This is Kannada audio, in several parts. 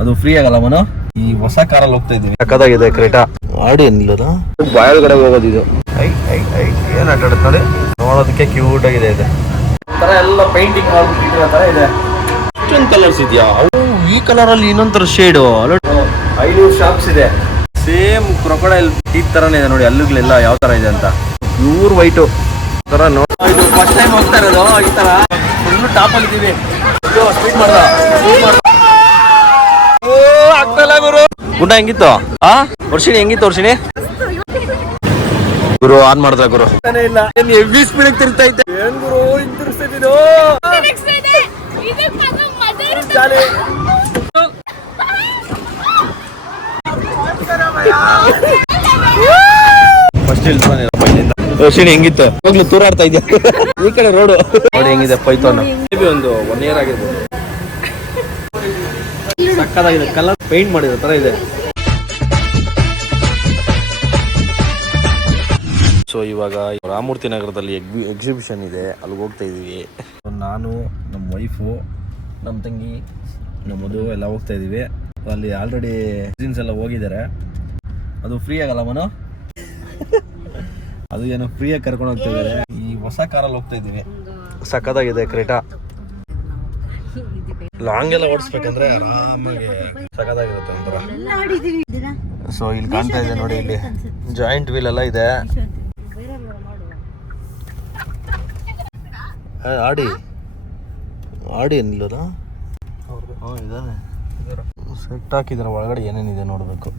ಅದು ಫ್ರೀ ಆಗಲ್ಲ ಮನು? ಈ ಹೊಸ ಕಾರಲ್ಲಿ ಹೋಗ್ತಾ ಇದ್ದೀವಿ. ಸಕ್ಕದಾಗಿದೆ ಕ್ರೇಟಾ. ಆಡಿ ಏನಿಲ್ಲದ? ಬಾಯೊಳಗಡೆ ಹೋಗೋದು ಇದು ಐ ಐ ಐ. ಏನ್ ಆಟ ಆಡುತ್ತೆ ನೋಡಿ ನೋಡೋದಕ್ಕೆ ಕ್ಯೂಟ್ ಆಗಿದೆ ಇದೆ. ತರ ಎಲ್ಲ ಪೇಂಟಿಂಗ್ ಮಾಡ್ಬಿಟ್ಟಿರೋ ತರ ಇದೆ. ಇಷ್ಟೊಂದು ಕಲರ್ಸ್ ಇದೆಯಾ? ಅವು ಈ ಕಲರ್ ಅಲ್ಲಿ ಇನ್ನೊಂಥರ ಶೇಡು ಐನೂರು ಶಾಪ್ಸ್ ಇದೆ. ಸೇಮ್ ಕ್ರೊಕೊಡೈಲ್ ಈ ತರನೇ ಇದೆ ನೋಡಿ ಅಲ್ಲುಗಳೆಲ್ಲ ಯಾವ ತರ ಇದೆ ಅಂತ. ಪ್ಯೂರ್ ವೈಟು ತರ ನೋಡಿ ಇದು ಫಸ್ಟ್ ಟೈಮ್ ಹೋಗ್ತಾ ಇರೋದು ಈ ತರ. ಫುಲ್ ಟಾಪ್ ಆಗಿದ್ದೀವಿ ಸ್ಪೀಡ್ ಮಾಡ್ದ. ಆಗ್ತಲ್ಲ ಗುರು ಊಟ ಹೆಂಗಿತ್ತು? ಆ? ವರ್ಷಿಣಿ ಹೆಂಗಿತ್ತು ವರ್ಷಿಣಿ? ಗುರು ಆನ್ ಮಾಡಿದ್ರ ಗುರು. ಇಲ್ಲ. ಏನ್ ಸ್ಪೀಡ್ ತಿರ್ತಾ ಇದ್ದೆ. ಏನ್ ಗುರು ಹಿಂಗ್ ತಿರ್ಸ್ತಿದ್ದು. ಫಸ್ಟ್ ವರ್ಷಿಣಿ ಹೆಂಗಿತ್ತು? ಹೋಗ್ಲಿ ತೂರಾಡ್ತಾ ಇದ್ಯಾ? ಈ ಕಡೆ ರೋಡು ನೋಡಿ ಹೆಂಗಿದೆ ಪೈತೋನ್ ಮೇಬಿ ಒಂದು ಒನ್ ಇಯರ್ ಆಗಿರ್ಬೋದು. ಸಕ್ಕದಾಗಿದೆ ಕಲರ್ ಪೇಂಟ್ ಮಾಡಿರೋ ತರ ಇದೆ. ಸೊ ಇವಾಗ ರಾಮೂರ್ತಿ ನಗರದಲ್ಲಿ ಎಕ್ಬಿ ಎಕ್ಸಿಬಿಷನ್ ಇದೆ. ಅಲ್ಲಿಗೆ ಹೋಗ್ತಾ ಇದೀವಿ ನಾನು ನಮ್ಮ ವೈಫು ನಮ್ಮ ತಂಗಿ ನಮ್ಮ ಮದುವೆ ಎಲ್ಲ ಹೋಗ್ತಾ ಇದೀವಿ ಅಲ್ಲಿ ಆಲ್ರೆಡಿ ಕಸಿನ್ಸ್ ಎಲ್ಲ ಹೋಗಿದ್ದಾರೆ. ಅದು ಫ್ರೀ ಆಗಲ್ಲ ಮನು? ಅದು ಏನೋ ಫ್ರೀಯಾಗಿ ಕರ್ಕೊಂಡು ಹೋಗ್ತಾ ಇದ್ದಾರೆ. ಈ ಹೊಸ ಕಾರಲ್ಲಿ ಹೋಗ್ತಾ ಇದೀವಿ ಸಕ್ಕದಾಗಿದೆ ಕ್ರೇಟಾ. ಲಾಂಗ್ ಎಲ್ಲ ಓಡಿಸ್ಬೇಕಂದ್ರೆ ಆರಾಮಾಗಿ ಸಖತ್ತಾಗಿರುತ್ತೆ ಒಂಥರ ಸೊ ಇಲ್ಲಿ ಕಾಣ್ತಾ ಇದೆ ನೋಡಿ ಇಲ್ಲಿ. ಜಾಯಿಂಟ್ ವೀಲ್ ಎಲ್ಲ ಇದೆ. ಆಡಿ. ಆಡಿ ಏನಿಲ್ಲದ? ಇದಾನೆ. ಸೆಟ್ ಹಾಕಿದಾರೆ ಒಳಗಡೆ ಏನೇನಿದೆ ನೋಡಬೇಕು.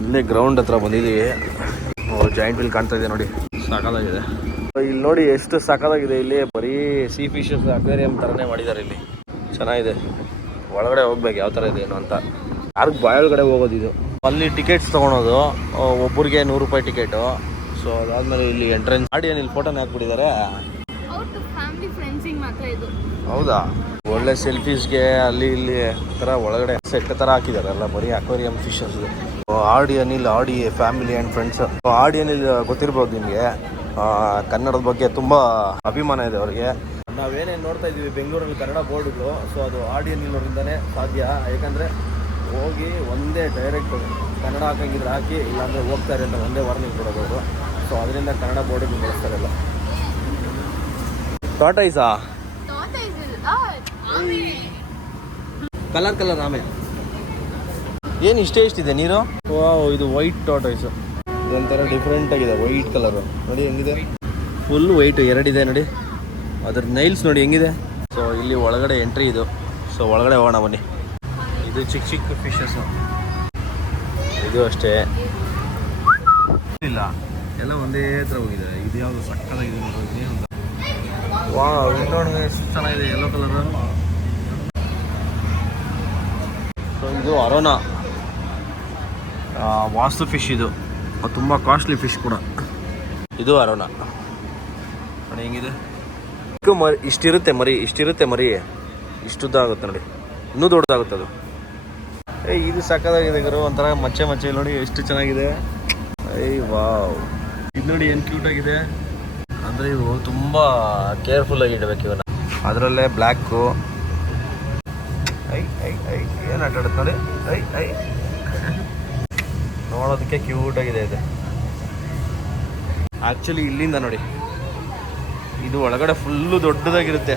ಇಲ್ಲೇ ಗ್ರೌಂಡ್ ಹತ್ರ ಬಂದಿದ್ದೀವಿ ಜಾಯಿಂಟ್ ವೀಲ್ ಕಾಣ್ತಾ ಇದೆ ನೋಡಿ. ಸಾಕಾಗಿದೆ ಇಲ್ಲಿ ನೋಡಿ ಎಷ್ಟು ಸಾಕಾಗಿದೆ ಇಲ್ಲಿ ಬರೀ ಸಿ ಫಿಶಸ್ ಅಕ್ವೇರಿಯಂ ಥರನೇ ಮಾಡಿದ್ದಾರೆ ಇಲ್ಲಿ. ಚೆನ್ನಾಗಿದೆ. ಒಳಗಡೆ ಹೋಗ್ಬೇಕು ಯಾವ ಥರ ಇದೆ ಏನು ಅಂತ. ಯಾರಿಗೆ ಬಾಯೊಳಗಡೆ ಹೋಗೋದು ಇದು? ಅಲ್ಲಿ ಟಿಕೆಟ್ಸ್ ತೊಗೊಳೋದು ಒಬ್ಬರಿಗೆ ನೂರು ರೂಪಾಯಿ ಟಿಕೆಟು ಸೊ ಅದಾದಮೇಲೆ ಇಲ್ಲಿ ಎಂಟ್ರೆನ್ಸ್ ಮಾಡಿ ಇಲ್ಲಿ ಫೋಟೋನ ಹಾಕ್ಬಿಟ್ಟಿದ್ದಾರೆ ಹೌದಾ ಒಳ್ಳೆ ಸೆಲ್ಫೀಸ್ಗೆ ಅಲ್ಲಿ ಇಲ್ಲಿ ಥರ ಒಳಗಡೆ ಸೆಟ್ ಥರ ಹಾಕಿದ್ದಾರೆ ಎಲ್ಲ ಬರೀ ಅಕ್ವೇರಿಯಂ ಫಿಶಸ್ ಆಡಿ ಅನಿಲ್ ಆಡಿ ಫ್ಯಾಮಿಲಿ ಆ್ಯಂಡ್ ಫ್ರೆಂಡ್ಸ್ ಆಡಿ ಅನಿಲ್ ಗೊತ್ತಿರ್ಬೋದು ನಿಮಗೆ? ಕನ್ನಡದ ಬಗ್ಗೆ ತುಂಬ ಅಭಿಮಾನ ಇದೆ ಅವರಿಗೆ. ನಾವೇನೇನು ನೋಡ್ತಾ ಇದ್ದೀವಿ ಬೆಂಗಳೂರಲ್ಲಿ ಕನ್ನಡ ಬೋರ್ಡ್ಗಳು ಸೊ ಅದು ಆಡಿಯನ್ ಅನಿಲ್ ಅವರಿಂದನೇ ಸಾಧ್ಯ. ಯಾಕಂದರೆ ಹೋಗಿ ಒಂದೇ ಡೈರೆಕ್ಟ್ ಕನ್ನಡ ಹಾಕಂಗಿದ್ರೆ ಹಾಕಿ ಇಲ್ಲಾಂದರೆ ಹೋಗ್ತಾರೆ ಅಂತ ಒಂದೇ ವಾರ್ನಿಂಗ್ ಕೊಡೋದು ಅವರು ಸೊ ಅದರಿಂದ ಕನ್ನಡ ಬೋರ್ಡಿಗೆ ಬಳಸ್ತಾರಲ್ಲ ಟಾಟೈಸಾ ಕಲರ್ ಕಲರ್ ಆಮೆ. ಏನು ಇಷ್ಟೇ ಇಷ್ಟಿದೆ ನೀರು ವಾವ್ ಇದು ವೈಟ್ ಟಾಟೈಸು ಇದೊಂಥರ ಡಿಫ್ರೆಂಟ್ ಆಗಿದೆ ವೈಟ್ ಕಲರು ನೋಡಿ ಹೆಂಗಿದೆ? ಫುಲ್ ವೈಟ್ ಎರಡಿದೆ ನೋಡಿ. ಅದ್ರ ನೈಲ್ಸ್ ನೋಡಿ ಹೆಂಗಿದೆ? ಸೊ ಇಲ್ಲಿ ಒಳಗಡೆ ಎಂಟ್ರಿ ಇದು. ಸೊ ಒಳಗಡೆ ಹೋಗೋಣ ಬನ್ನಿ. ಇದು ಚಿಕ್ಕ ಚಿಕ್ಕ ಫಿಶಸ್ ಇದು ಅಷ್ಟೇ. ಇಲ್ಲ. ಎಲ್ಲ ಒಂದೇ ಹತ್ರ ಹೋಗಿದೆ. ಇದು ಯಾವುದು ಸಕ್ಕದಾಗಿದೆ ನೋಡು, ಇದೇನು ಅಂತ. ವಾವ್ ಇದು ನೋಡಿ ಎಷ್ಟು ಚೆನ್ನಾಗಿದೆ. ಯೆಲ್ಲೋ ಕಲರ್ ಸೊ ಇದು ಅರೋನಾ. ವಾಸ್ತು ಫಿಶ್ ಇದು. ತುಂಬ ಕಾಸ್ಟ್ಲಿ ಫಿಶ್ ಕೂಡ. ಇದು ಅರೋನಾ. ನೋಡಿ ಹೆಂಗಿದೆ? ಚಿಕ್ಕ ಮರಿ, ಇಷ್ಟಿರುತ್ತೆ ಮರಿ ಇಷ್ಟಿರುತ್ತೆ ಮರಿ. ಇಷ್ಟುದ್ದಾಗುತ್ತೆ ನೋಡಿ. ಇನ್ನೂ ದೊಡ್ಡದಾಗುತ್ತೆ ಅದು. ಏ, ಇದು ಸಕ್ಕದಾಗಿದೆ ಗುರು. ಒಂಥರ ಮಚ್ಚೆ ಮಚ್ಚೆ ನೋಡಿ, ಎಷ್ಟು ಚೆನ್ನಾಗಿದೆ. ಐ ವಾವ್. ಇದು ನೋಡಿ ಏನು ಕ್ಯೂಟ್ ಆಗಿದೆ. ಅಂದರೆ ಇವು ತುಂಬ ಕೇರ್ಫುಲ್ ಆಗಿ ಇಡಬೇಕು ಇವನ್ನ ಅದರಲ್ಲೇ ಬ್ಲ್ಯಾಕು ಐ ಐ ಐ. ಏನು ಆಟ ಆಡುತ್ತೆ ನೋಡಿ. ಐ ಐ. ನೋಡೋದಕ್ಕೆ ಕ್ಯೂಟಾಗಿದೆ ಇದು. ಆ್ಯಕ್ಚುಲಿ ಇಲ್ಲಿಂದ ನೋಡಿ. ಇದು ಒಳಗಡೆ ಫುಲ್ಲು ದೊಡ್ಡದಾಗಿರುತ್ತೆ.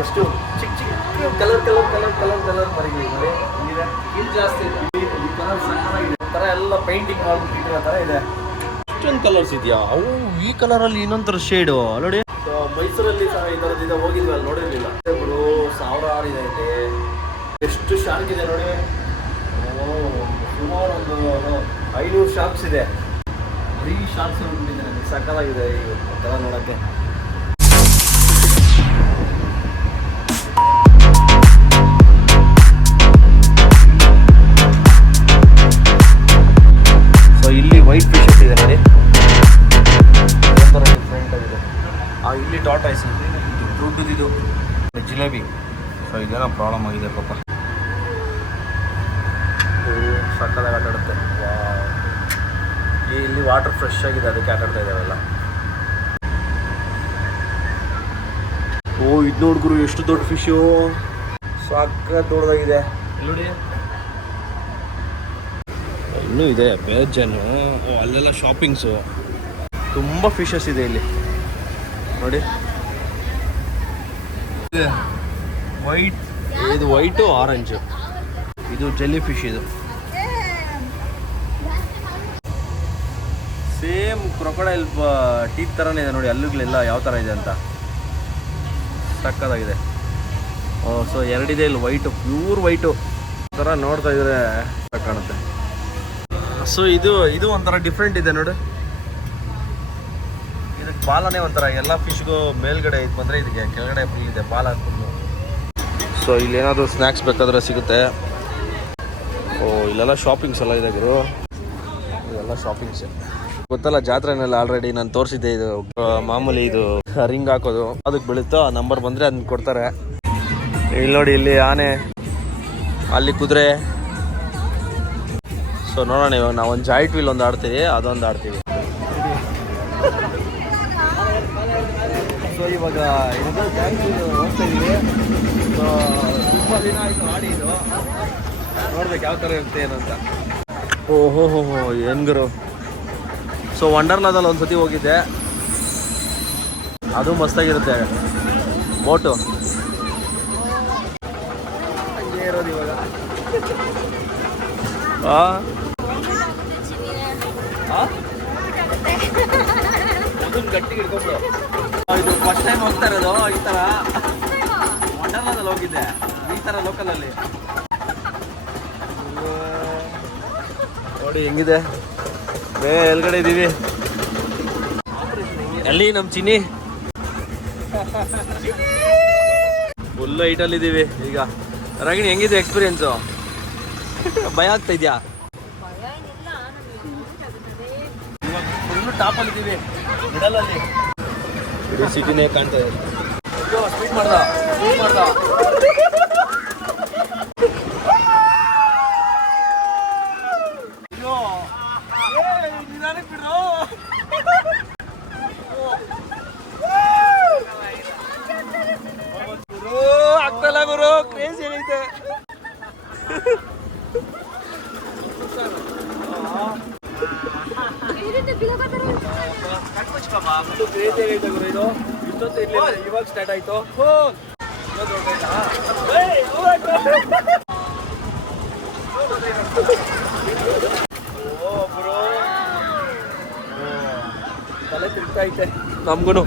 ಎಷ್ಟು? ಚಿಕ್ಕ ಚಿಕ್ಕ colour colour colour colour colour ಮರಿಗಳು ನೋಡಿ ಹೆಂಗಿದೆ ಜಾಸ್ತಿ ಕಲರ್ ಈ ಥರ ಎಲ್ಲ ಪೇಂಟಿಂಗ್ ಮಾಡ್ಬಿಟ್ಟಿರೋ ಥರ ಇದೆ. ಇಷ್ಟೊಂದು ಕಲರ್ಸ್ ಇದೆಯಾ? ಅವು ಈ ಕಲರಲ್ಲಿ ಇನ್ನೊಂಥರ ಶೇಡು ನೋಡಿ. ಮೈಸೂರಲ್ಲಿ ಸಹ ಈ ಥರದ್ದು ಹೋಗಿದ್ವಿ ಅಲ್ಲಿ ನೋಡಿರ್ಲಿಲ್ಲ. ಬ್ರೋ ಸಾವಿರಾರು ಇದೆ ಎಷ್ಟು ಶಾರ್ಕ್ ಇದೆ ನೋಡಿ. ಸುಮಾರು ಒಂದು ಐನೂರು ಶಾಪ್ಸ್ ಇದೆ. ಬರೀ ಶಾರ್ಕ್ಸ್ ನೋಡ್ಬಿಟ್ಟಿದ್ದಾರೆ ಸಕ್ಕತ್ತಾಗಿದೆ ಈ ಒಂಥರ ನೋಡೋಕ್ಕೆ. ಸೊ ಇಲ್ಲಿ ವೈಟ್ ಫಿಶ್ ಇದೆ ನೋಡಿ. ಒಂಥರ ಡಿಫ್ರೆಂಟ್ ಆಗಿದೆ. ಆ ಇಲ್ಲಿ ಐಸ್ ಇದೆ. ದೊಡ್ಡದಿದು ಜಿಲೇಬಿ. ಸೊ ಇದೇನೋ ಪ್ರಾಬ್ಲಮ್ ಆಗಿದೆ ಪಾಪ. ಸಕ್ಕತ್ತಾಗಿ ಆಟ ಆಡುತ್ತೆ Wow. ಈ ಇಲ್ಲಿ ವಾಟರ್ ಫ್ರೆಶ್ ಆಗಿದೆ ಅದಕ್ಕೆ ಆಟ ಆಡ್ತಾ ಇದ್ದಾವೆಲ್ಲ ಓ ಇದು ನೋಡ್ಗುರು ಎಷ್ಟು ದೊಡ್ಡ ಫಿಶು ಸಾಕ ದೊಡ್ಡದಾಗಿದೆ. ನೋಡಿ ಇನ್ನೂ ಇದೆ ಬೇಜನ್ನು ಓ ಅಲ್ಲೆಲ್ಲ ಶಾಪಿಂಗ್ಸು ತುಂಬ ಫಿಶಸ್ ಇದೆ ಇಲ್ಲಿ. ನೋಡಿ. ವೈಟ್ ಇದು ವೈಟು ಆರೆಂಜು ಇದು ಜೆಲ್ಲಿ ಫಿಶ್ ಇದು. ಸೇಮ್ ಕ್ರೊಕೊಡೈಲ್ ಟೀತ್ ಥರನೇ ಇದೆ ನೋಡಿ ಅಲ್ಲುಗಳೆಲ್ಲ ಯಾವ ಥರ ಇದೆ ಅಂತ. ಸಕ್ಕದಾಗಿದೆ. ಓ ಸೊ ಎರಡಿದೆ ಇಲ್ಲಿ ವೈಟು ಪ್ಯೂರ್ ವೈಟು ಥರ ನೋಡ್ತಾ ಇದ್ರೆ ಕಾಣುತ್ತೆ. ಸೊ ಇದು ಇದು ಒಂಥರ ಡಿಫ್ರೆಂಟ್ ಇದೆ ನೋಡಿ. ಇದಕ್ಕೆ ಬಾಲನೇ ಒಂಥರ, ಎಲ್ಲ ಫಿಶ್ಗೂ ಮೇಲ್ಗಡೆ ಇದು ಬಂದರೆ ಇದಕ್ಕೆ ಕೆಳಗಡೆ ಫುಲ್ ಇದೆ, ಬಾಲ ಸೊ ಇಲ್ಲಿ ಏನಾದರೂ ಸ್ನ್ಯಾಕ್ಸ್ ಬೇಕಾದ್ರೆ ಸಿಗುತ್ತೆ. ಓ, ಇಲ್ಲೆಲ್ಲ ಶಾಪಿಂಗ್ಸ್ ಎಲ್ಲ ಇದೆ ಗುರು. ಇದೆಲ್ಲ ಶಾಪಿಂಗ್ಸ್ ಗೊತ್ತಲ್ಲ, ಜಾತ್ರೆನಲ್ಲಿ ಆಲ್ರೆಡಿ ನಾನು ತೋರಿಸಿದ್ದೆ ಇದು ಮಾಮೂಲಿ ಇದು ರಿಂಗ್ ಹಾಕೋದು. ಅದಕ್ಕೆ ಬೀಳುತ್ತೋ, ಆ ನಂಬರ್ ಬಂದರೆ ಅದನ್ನ ಕೊಡ್ತಾರೆ. ಇಲ್ಲಿ ನೋಡಿ, ಇಲ್ಲಿ ಆನೆ, ಅಲ್ಲಿ ಕುದುರೆ. ಸೊ ನೋಡೋಣ ಇವಾಗ ನಾವು ಒಂದು ಜಾಯಿಂಟ್ ವೀಲ್ ಒಂದು ಆಡ್ತೀವಿ, ಅದೊಂದು ಆಡ್ತೀವಿ. ಸೊ ಇವಾಗ ಹೋಗ್ತಾ ಇದೀವಿ. ಸೊ ತುಂಬ ದಿನ ಆಯಿತು ಆಡಿ ಇದು. ನೋಡ್ಬೇಕು ಯಾವ ಥರ ಇರುತ್ತೆ ಏನಂತ. ಓ ಹೋ ಹೋ ಹೋ ಹೆಂಗರು ಸೊ ವಂಡರ್ಲಾದಲ್ಲಿ ಒಂದು ಸತಿ ಹೋಗಿದ್ದೆ. ಅದು ಮಸ್ತಾಗಿರುತ್ತೆ. ಬೋಟು ಹಂಗೆ ಇರೋದು ಇವಾಗ. ಹಿಡ್ಕೊಂಡ್ರು ಆ, ಇದು ಫಸ್ಟ್ ಟೈಮ್ ಹೋಗ್ತಾ ಇರೋದು ಈ ಥರ ವಂಡರ್ಲಾದಲ್ಲಿ ಹೋಗಿದ್ದೆ. ಈ ಥರ ಲೋಕಲಲ್ಲಿ ನೋಡಿ ಹೆಂಗಿದೆ. ಎಲ್ಗಡೆ ಇದ್ದೀವಿ ಎಲ್ಲಿ ನಮ್ಮ ಚಿನ್ನಿ? ಫುಲ್ ಅಲ್ಲಿ ಇದ್ದೀವಿ ಈಗ. ರಾಗಿಣಿ, ಹೆಂಗಿದೆ ಎಕ್ಸ್ಪೀರಿಯನ್ಸು ಭಯ ಆಗ್ತಾ ಇದೆಯಾ? ಫುಲ್ ಟಾಪಲ್ಲಿ ಇದ್ದೀವಿ ಮಿಡಲಲ್ಲಿ ಇಡೀ ಸಿಟಿನೇ ಕಾಣ್ತಾ ಇದೆ. ಮಾಡ್ದ ಮಾಡ್ದ ಅಯ್ಯೋ ಏ, ನಿಧಾನಕ್ಕೆ ಬಿಡ್ರೋ ಗುರು ಆಗ್ತಲ್ಲ ಗುರು ಕ್ರೇಜಿ ಆಗೈತೆ ಕ್ರೇಜಿ ಆಗೈತೆ ಗುರು ಇದು. ಇಷ್ಟೊತ್ತು ಇರ್ಲಿಲ್ಲ ಇವಾಗ ಸ್ಟಾರ್ಟ್ ಆಯ್ತು. ಓ ಗುರು. ತಲೆ ತಿರ್ಗ್ತಾ ಐತೆ. ನಮ್ಗುನು.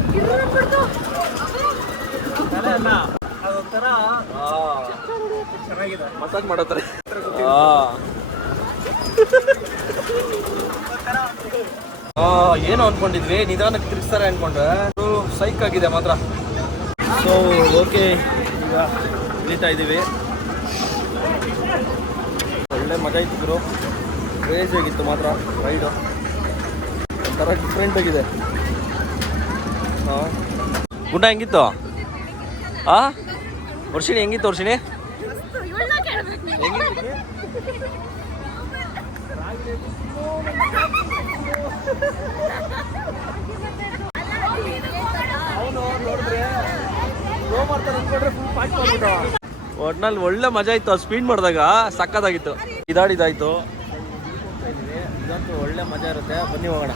ತಲೆ ಅಲ್ಲ. ಅದೊಂಥರ ಚೆನ್ನಾಗಿದೆ. ಮಸಾಜ್ ಮಾಡತ್ತಾರೆ. ಏನು ಅನ್ಕೊಂಡಿದ್ವಿ. ನಿಧಾನಕ್ಕೆ ತಿರ್ಗಿಸ್ತಾರೆ ಅನ್ಕೊಂಡ್ರೆ ಸೈಕ್ ಆಗಿದೆ ಮಾತ್ರ. ಸೊ ಓಕೆ ಈಗ ಇಳಿತಾ ಇದ್ದೀವಿ. ಒಳ್ಳೆ ಮಜಾ ಇತ್ತು ಗುರು. ಕ್ರೇಜ್ ಆಗಿತ್ತು ಮಾತ್ರ ರೈಡು ಒಂಥರ ಡಿಫ್ರೆಂಟ್ ಆಗಿದೆ. ಹಾಂ. ಗುಡ್ಡ ಹೆಂಗಿತ್ತು? ಆ? ವರ್ಷಿಣಿ ಹೆಂಗಿತ್ತು ವರ್ಷಿಣಿ? ಹೆಂಗಿತ್ತು? ಅವನು ನೋಡಿದ್ರೆ ಒಟ್ನಲ್ಲಿ ಒಳ್ಳೆ ಮಜಾ ಇತ್ತು ಸ್ಪೀಡ್ ಮಾಡಿದಾಗ ಸಕ್ಕತ್ತಾಗಿತ್ತು. ಇದಾಡಿದಾಯ್ತು. ಇದಂತೂ ಒಳ್ಳೆ ಮಜಾ ಇರುತ್ತೆ ಬನ್ನಿ ಹೋಗೋಣ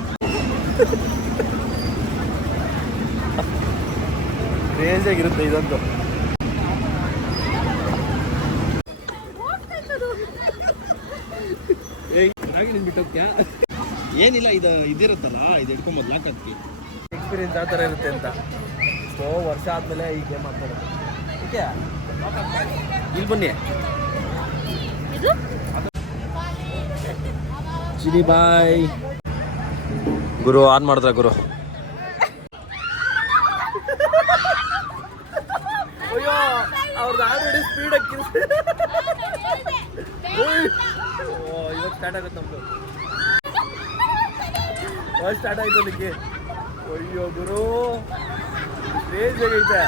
ಕ್ರೇಜಿಯಾಗಿರುತ್ತೆ ಇದಂತೂ. ಏನಿಲ್ಲ ಇದು ಇದಿರುತ್ತಲ್ಲ ಇದು ಹಿಡ್ಕೊಂಬೋದು ಲಾಕ್ ಹಾಕಿ ಎಕ್ಸ್ಪೀರಿಯನ್ಸ್ ಯಾವ ಥರ ಇರುತ್ತೆ ಅಂತ. ಸೊ ವರ್ಷ ಆದಮೇಲೆ ಈ ಗೇಮ್ ಆಡ್ತಾರೆ. ಓಕೆ ಇಲ್ಲಿ ಬನ್ನಿ. ಚಿನಿ ಬಾಯ್ ಗುರು ಆನ್ ಮಾಡಿದ್ರ ಗುರು. ಅಯ್ಯೋ ಅವ್ರದ್ದು ಆಲ್ರೆಡಿ ಸ್ಪೀಡ್ ಓ ಇವತ್ತು ಸ್ಟಾರ್ಟ್ ಆಗುತ್ತೆ ನಮ್ದು. ಫಸ್ಟ್ ಸ್ಟಾರ್ಟ್ ಆಯ್ತು ಅದಕ್ಕೆ ಅಯ್ಯೋ ಗುರು. ಕ್ರೇಜ್ ಆಗೈತೆ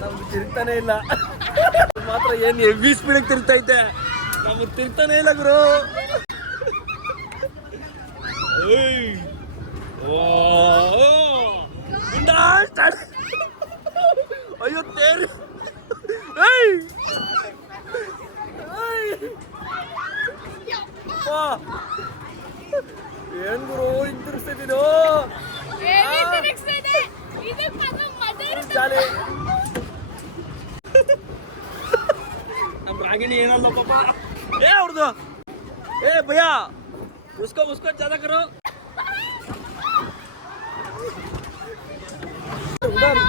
ನಮ್ದು ತಿರ್ತಾನೆ ಇಲ್ಲ. ಮಾತ್ರ ಏನು ಸ್ಪೀಡ್ ತಿರ್ತೈತೆ ನಮ್ಗೆ ತಿರ್ತಾನೆ ಇಲ್ಲ ಗುರು. ಅಯ್ಯೋ ತೇರು. ಅಪ್ಪಾ. ಏನ್ ಗುರು ಹಿಂಗ್ ತಿರ್ಗ್ಸ್ತಿದ್ದೀನೋ? ಏನೇ ತಿರುಗಿಸ್ತಾ ಇದೆ? ಇದು ಮಗ ಮಜಾ ಇರುತ್ತೆ. ಚಾಲಿ ನಮ್ ರಾಗಿಣಿ ಏನಲ್ಲ ಪಾಪ ಏ ಅವ್ರದ್ದು ಏ ಭಯ ಮುಸ್ಕೋ ಮುಸ್ಕೋ ಚಾಲಕರು ಕರೋ ಉಡಾನ್.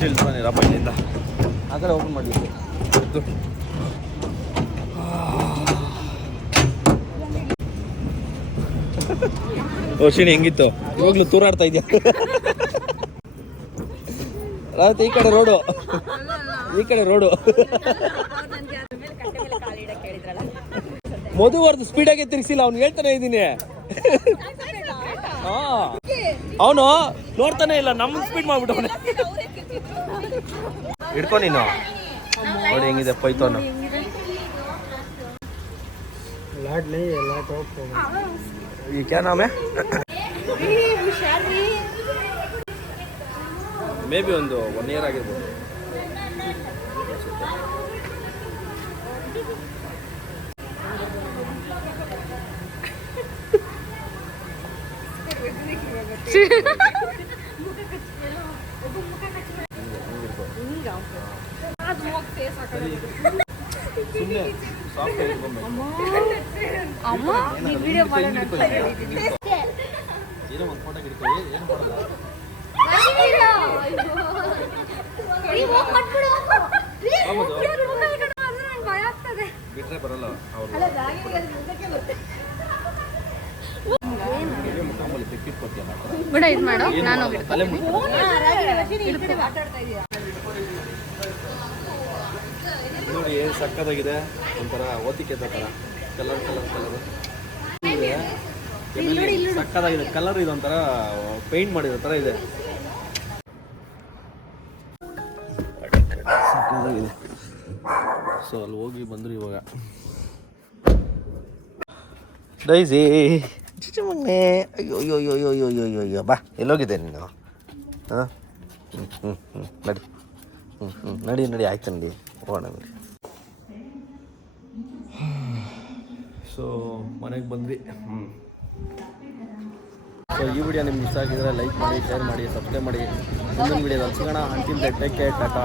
ಫಸ್ಟ್ ಇಳ್ತಾನಿರಪ್ಪ ಇಲ್ಲಿಂದ ಆ ಕಡೆ ಓಪನ್ ಮಾಡಲಿಕ್ಕೆ ಓಶಿಣಿ ಹೆಂಗಿತ್ತು? ಇವಾಗ್ಲೂ ತೂರಾಡ್ತಾ ಇದೆಯಾ? ರಾತ್ರಿ ಈ ಕಡೆ ರೋಡು. ಈ ಕಡೆ ರೋಡು. ಮಧುವರ್ದು ಸ್ಪೀಡಾಗೆ ತಿರ್ಗಿಸಿಲ್ಲ ಅವ್ನು ಹೇಳ್ತಾನೆ ಇದ್ದೀನಿ ಹಾ. ಅವನು ನೋಡ್ತಾನೆ ಇಲ್ಲ ನಮ್ಮ ಸ್ಪೀಡ್ ಮಾಡ್ಬಿಟ್ಟವನೆ. ಹಿಡ್ಕೊ ನೀನು. ನೋಡಿ ಹೆಂಗಿದೆ ಪೈತೋನು ಈ ಕ್ಯಾ ಆಮೆ? ಮೇ ಬಿ ಒಂದು ಒನ್ ಇಯರ್ ಆಗಿರ್ಬೋದು. ಏನೋ ಒಂದು ಫೋಟೋ ಹಿಡ್ಕೊಳ್ಳಿ ಏನು ಮಾಡಲ್ಲ. ಬಿಟ್ರೆ ಬರಲ್ಲ ಅವರು. ಬಿಡ ಇದು ಮಾಡು ನಾನು ಮಾಡಲ್ಲ, ಮಾತಾಡ್ತಾ ಮುಟ್ಕೊಳಲ್ಲ. ನೋಡಿ ಏನು ಸಕ್ಕದಾಗಿದೆ ಒಂಥರ ಓದಿಕೆ ಥರ ಕಲರ್ ಕಲರ್ ಕಲರ್ ಸಕ್ಕದಾಗಿದೆ ಕಲರ್ ಇದೊಂಥರ ಪೇಂಟ್ ಮಾಡಿರೋ ಥರ ಇದೆ. ಸಕ್ಕದಾಗಿದೆ ಸೊ ಅಲ್ಲಿ ಹೋಗಿ ಬಂದ್ರಿ ಇವಾಗ. ಡೈಸಿ. ಮೊನ್ನೆ ಅಯ್ಯೋ ಅಯ್ಯೋ ಅಯ್ಯೋ ಅಯ್ಯೋ ಅಯ್ಯೋ ಅಯ್ಯೋ ಅಯ್ಯೋ ಬಾ ಎಲ್ಲೋಗಿದೆ ನೀನು. ಹಾಂ? ಹ್ಞೂ ಹ್ಞೂ ಹ್ಞೂ ನಡಿ. ಹ್ಞೂ ಹ್ಞೂ ನಡಿ ನಡಿ ಆಯ್ತು ನಡಿ. ಹೋಗೋಣ ನಡಿ. ಸೊ ಮನೆಗೆ ಬಂದ್ವಿ. ಹ್ಞೂ ಸೊ ಈ ವಿಡಿಯೋ ನಿಮ್ಗೆ ಇಷ್ಟ ಆಗಿದ್ರೆ ಲೈಕ್ ಮಾಡಿ ಶೇರ್ ಮಾಡಿ ಸಬ್ಸ್ಕ್ರೈಬ್ ಮಾಡಿ. ಮುಂದಿನ ವಿಡಿಯೋದಲ್ಲಿ ಸಿಗೋಣ. Until take care Tata.